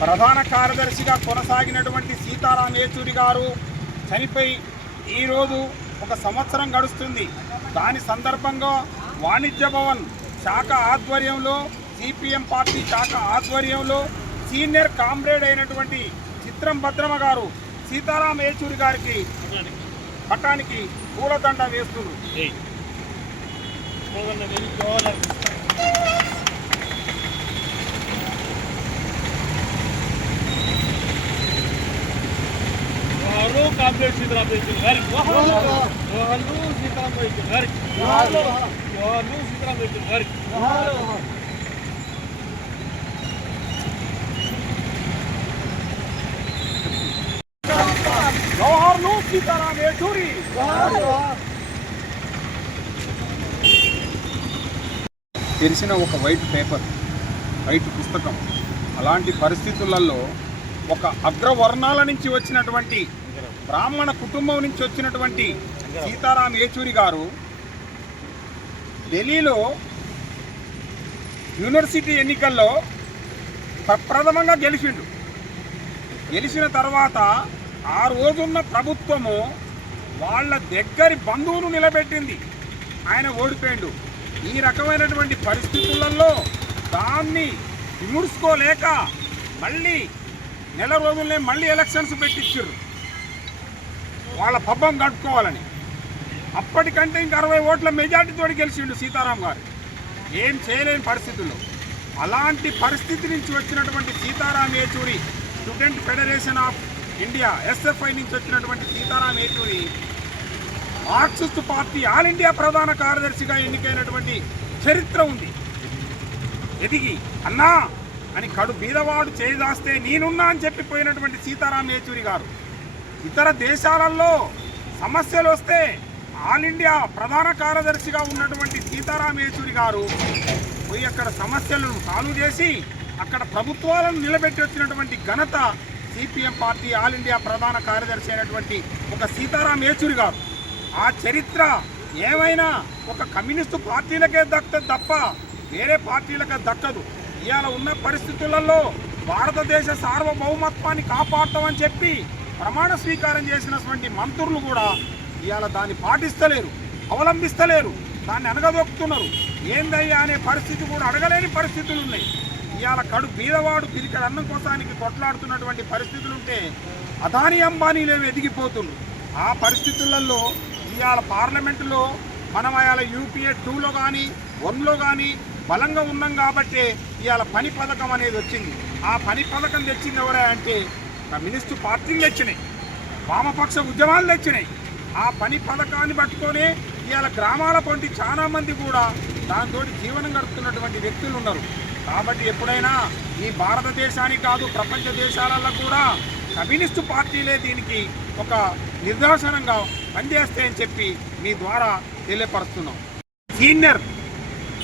ప్రధాన కార్యదర్శిగా కొనసాగినటువంటి సీతారాం యేచూరి గారు చనిపోయి ఈరోజు ఒక సంవత్సరం గడుస్తుంది. దాని సందర్భంగా వాణిజ్య భవన్ శాఖ ఆధ్వర్యంలో సిపిఎం పార్టీ శాఖ ఆధ్వర్యంలో సీనియర్ కామ్రేడ్ అయినటువంటి చిత్రం భద్రమ గారు సీతారాం యేచూరి గారికి పట్టానికి పూలదండ వేస్తున్నారు. జోహార్లు కామ్రేడ్ సీతారాం యేచూరి గారికి జోహార్లు సీతారాం యేచూరి గారికి జోహార్లు సీతారాం యేచూరి గారికి జవహర్లు సీతారాం తెరిచిన ఒక వైట్ పేపర్ వైట్ పుస్తకం. అలాంటి పరిస్థితులలో ఒక అగ్రవర్ణాల నుంచి వచ్చినటువంటి బ్రాహ్మణ కుటుంబం నుంచి వచ్చినటువంటి సీతారాం యేచూరి గారు ఢిల్లీలో యూనివర్సిటీ ఎన్నికల్లో ప్రప్రథమంగా గెలిచిండు. గెలిచిన తర్వాత ఆ రోజున్న ప్రభుత్వము వాళ్ళ దగ్గరి బంధువును నిలబెట్టింది. ఆయన ఓడిపోయిండు. ఈ రకమైనటువంటి పరిస్థితులలో దాన్ని విముడ్చుకోలేక మళ్ళీ నెల రోజులనే మళ్ళీ ఎలక్షన్స్ పెట్టించారు వాళ్ళ పబ్బం కట్టుకోవాలని. అప్పటికంటే ఇంక అరవై ఓట్ల మెజార్టీతో గెలిచిండు సీతారాం గారు. ఏం చేయలేని పరిస్థితుల్లో. అలాంటి పరిస్థితి నుంచి వచ్చినటువంటి Sitaram Yechury student federation of India SFI నుంచి వచ్చినటువంటి Sitaram Yechury Marxist party all India ప్రధాన కార్యదర్శిగా ఎన్నికైనటువంటి చరిత్ర ఉంది. ఎదిగి అన్నా అని కడు బీదవాడు చేదాస్తే నేనున్నా అని చెప్పిపోయినటువంటి సీతారాం ఏచూరి గారు. ఇతర దేశాలలో సమస్యలు వస్తే ఆల్ ఇండియా ప్రధాన కార్యదర్శిగా ఉన్నటువంటి సీతారాం యేచూరి గారు పోయి అక్కడ సమస్యలను సాల్వ్ చేసి అక్కడ ప్రభుత్వాలను నిలబెట్టి వచ్చినటువంటి ఘనత సిపిఎం పార్టీ ఆల్ ఇండియా ప్రధాన కార్యదర్శి అయినటువంటి ఒక సీతారాం యేచూరి గారు. ఆ చరిత్ర ఏమైనా ఒక కమ్యూనిస్టు పార్టీలకే దక్కదు తప్ప వేరే పార్టీలకు దక్కదు. ఇవాళ ఉన్న పరిస్థితులలో భారతదేశ సార్వభౌమత్వాన్ని కాపాడతామని చెప్పి ప్రమాణ స్వీకారం చేసినటువంటి మంత్రులు కూడా ఇవాళ దాన్ని పాటిస్తలేరు అవలంబిస్తలేరు దాన్ని అనగదొక్కుతున్నారు. ఏందయ్యా అనే పరిస్థితి కూడా అడగలేని పరిస్థితులు ఉన్నాయి. ఇవాళ కడు బీదవాడు పిరికడ అన్నం కోసానికి కొట్లాడుతున్నటువంటి పరిస్థితులు ఉంటే అదాని అంబానీలేమి ఎదిగిపోతుండ్రు. ఆ పరిస్థితులలో ఇవాళ పార్లమెంటులో మనం ఇవాళ యూపీఏ టూలో కానీ వన్లో కానీ బలంగా ఉన్నాం కాబట్టే ఇవాళ పని పథకం అనేది వచ్చింది. ఆ పని పథకం తెచ్చింది ఎవరే అంటే కమ్యూనిస్టు పార్టీలు తెచ్చినాయి వామపక్ష ఉద్యమాలు తెచ్చినాయి ఆ పని పథకాన్ని పట్టుకొని ఇవాళ గ్రామాల పంటి చాలా మంది కూడా దాంతో జీవనం గడుపుతున్నటువంటి వ్యక్తులు ఉన్నారు. కాబట్టి ఎప్పుడైనా ఈ భారతదేశానికి కాదు ప్రపంచ దేశాలలో కూడా కమ్యూనిస్టు పార్టీలే దీనికి ఒక నిదర్శనంగా పనిచేస్తాయని చెప్పి మీ ద్వారా తెలియపరుస్తున్నాం. సీనియర్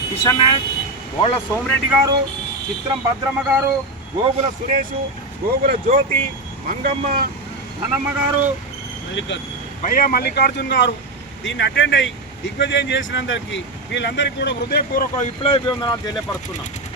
కిషన్ నాయక్ గోళ్ళ సోమిరెడ్డి గారు చిత్రం భద్రమ్మ గారు గోగుల సురేష్ గోగుల జ్యోతి మంగమ్మ ధనమ్మ గారు మల్లికార్జున భయ్య మల్లికార్జున్ గారు దీన్ని అటెండ్ అయ్యి దిగ్విజయం చేసినందరికీ వీళ్ళందరికీ కూడా హృదయపూర్వక విప్లవ అభివందనాలు తెలియపరుస్తున్నాను